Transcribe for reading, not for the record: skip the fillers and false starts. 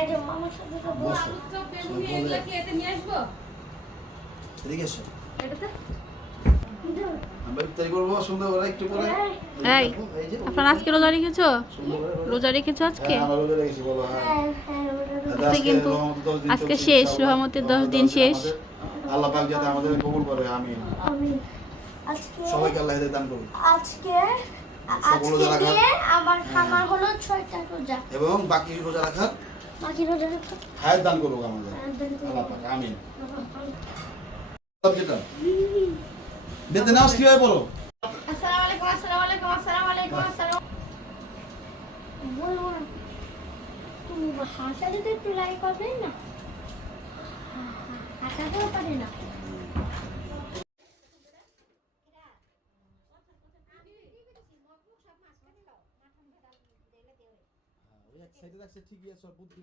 এই যে মামার সাথে তো বসো। আলু চপ বেগুনি এগুলা কি এতে নিয়ে আসবো? এদিকে এসো। এটাতে? আমরা ইফতারি করবো সুন্দর করে একটু পরে। এই, এই যে আপনার আজকে রোজা রেখেছো? সুন্দর করে রোজা রেখেছো আজকে? হ্যাঁ, আমরা রোজা রেখেছি, বলো, হ্যাঁ। আজকে কিন্তু রহমতের 10 দিন আজকে চলছে, শেষ, ইনশাআল্লাহ। রহমতের 10 দিন শেষ। আল্লাহ পাক যাতে আমাদের কবুল করে, আমিন। আমিন। আজকে সবাইকে আল্লাহ হেদায়েত দান করুন। আজকে সকল রোজা রাখার। দিয়ে আমার হলো 6টা রোজা। এবং বাকি রোজা রাখার বাকি রোজা রাখা হায়াত দান করুক আমাদের, হায়াত দান করুক। আল্লাহ পাক, আমিন। যেটা বেতে নামাজ কিভাবে পড়ো? আসসালামু আলাইকুম, আসসালামু আলাইকুম, আসসালামু আলাইকুম, আসসালাম। বলো না। তুমি হাসা যদি একটু লাইক করবে না? হাসাতেও পারে না। এক সাইডে রাখছে ঠিকই আছে, বুদ্ধি